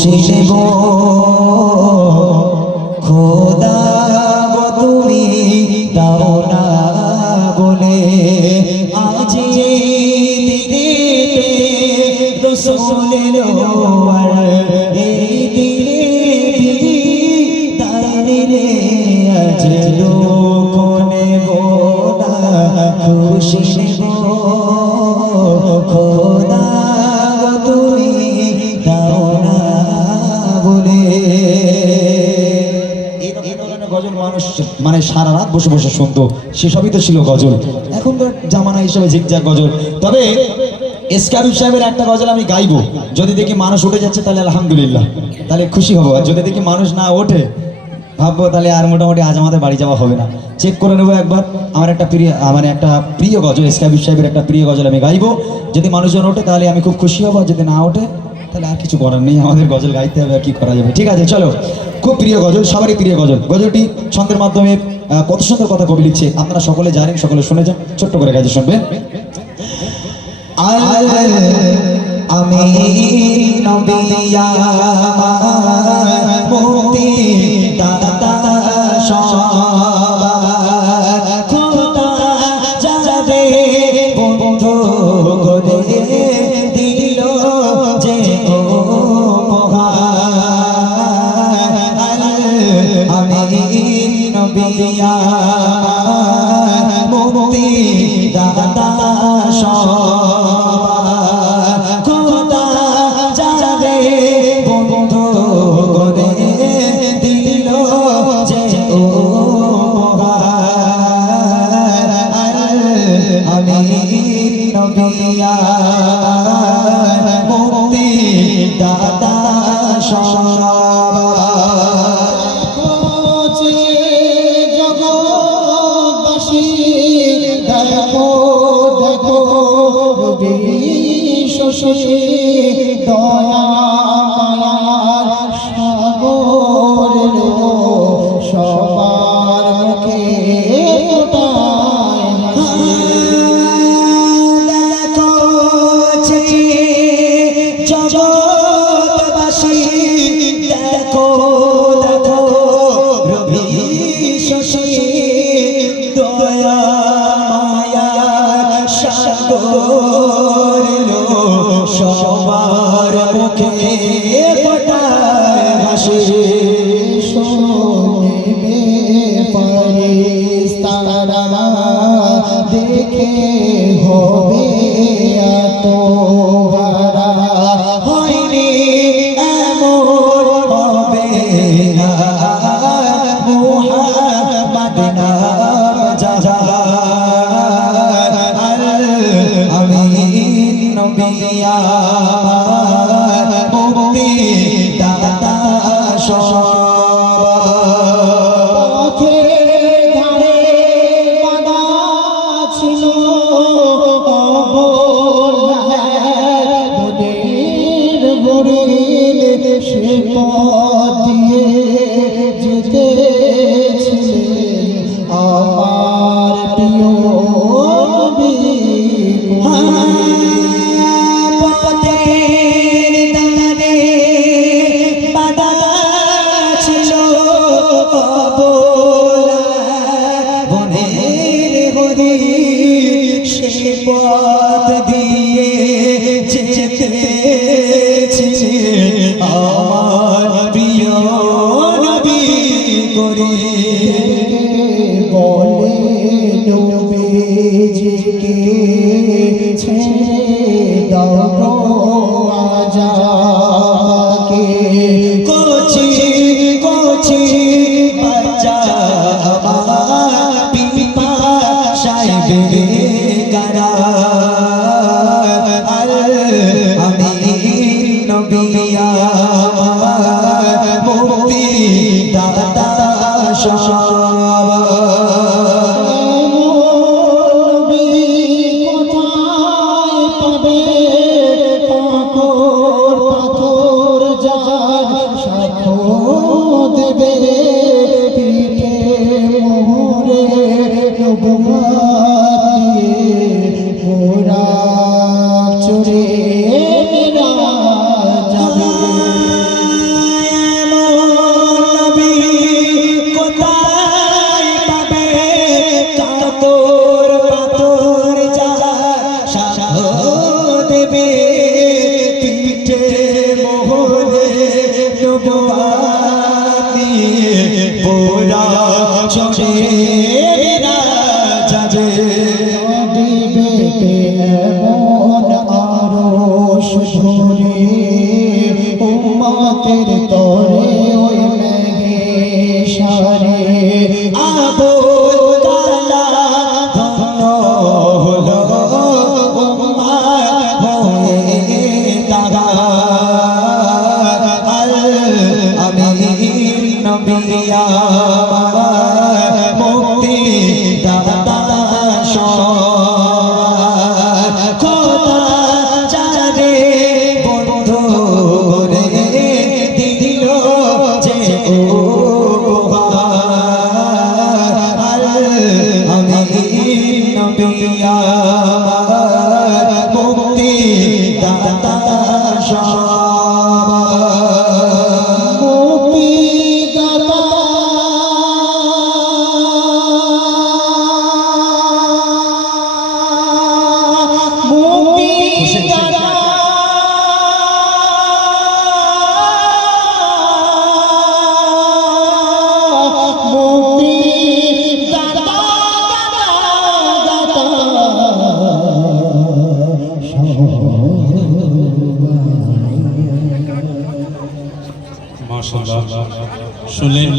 খুশি নেব খোদা গো তুমি দাও না বলে আজ দিদিতে রসুল এলো আর এই দিনে দাঁড়িয়ে আজ লোক নেব না খুশি নেব খোদা গো তুমি দাও না বলে। গজল মানুষ মানে সারা রাত বসে বসে শুনতো, সেসবই তো ছিল গজল। এখনকার জামানা হিসেবে ঝিকঝাক গজল। তবে এসকে হাবিব সাহেবের একটা গজল আমি গাইবো, যদি দেখি মানুষ উঠে যাচ্ছে তাহলে আলহামদুলিল্লাহ, তাহলে খুশি হবো। আর যদি দেখি মানুষ না ওঠে ভাববো তাহলে আর মোটামুটি আজ আমাদের বাড়ি যাওয়া হবে না। চেক করে নেবো একবার। আমার একটা প্রিয় গজল, এসকে হাবিব সাহেবের একটা প্রিয় গজল আমি গাইবো। যদি মানুষজন ওঠে তাহলে আমি খুব খুশি হবো, যদি না ওঠে তাহলে আর কিছু করার নেই, আমাদের গজল গাইতে হবে, আর কি করা যাবে। ঠিক আছে, চলো। খুব প্রিয় গজল, সবারই প্রিয় গজল। গজলটি ছন্দের মাধ্যমে কত সুন্দর কথা কবি লিখছে, আপনারা সকলে জানেন, সকলে শুনে যান। ছোট্ট করে গাইতে শুনবেন। আমি নবিয়া মুক্তি দাতা সবার খোদা যাবে বন্ধু করে দিল যে আমি নবিয়া মুক্তি দাতা সবার খোদা যাবে বন্ধু করে দিল যে আমি নবিয়া মুক্তি দাতা সবার জগৎবাসী দেখো দেখো শশী দয়া মায়ার সাগর সবার মুখে দেখো জগৎবাসী দেখো দেখো রবি শশী দয়া মায়ার সাগর সবার মুখে ফোটায় হাসি। শোনে ফারিস্তারা দেখে হবে এত হারা, হয়নি এমন হবে না মুহাম্মদ নাম জাহার আমি নবিয়া মুক্তি দাতা পথের ধারে বাঁধা ছিল নদীর হরিণ, সে পথ দিয়ে যেতেছিলেন আমার প্রিয় নবী। পথের ধারে বাঁধা ছিল বনের হরিণ, সে পথ দিয়ে যেতেছে আমার প্রিয় নবী করে। বলে নবীজিকে ছেড়ে দাও আজাকে, কোচি কোচি বাচ্চা আমার পিপাসায় বেকারার আমি নবিয়া মুক্তি দাতা সবার। চোরে ঝরে উম্মতের তরে ওই মেঘে সারে আবুল কালাম ধন্য হলো উম্মত হয়ে তারা আমির নবী আমার মুক্তি দাতা খোদা চারে বন্ধু রে দিল যে উপহার আমির নবী আমার মুক্তি দাতা মাশাআল্লাহ শুনলেন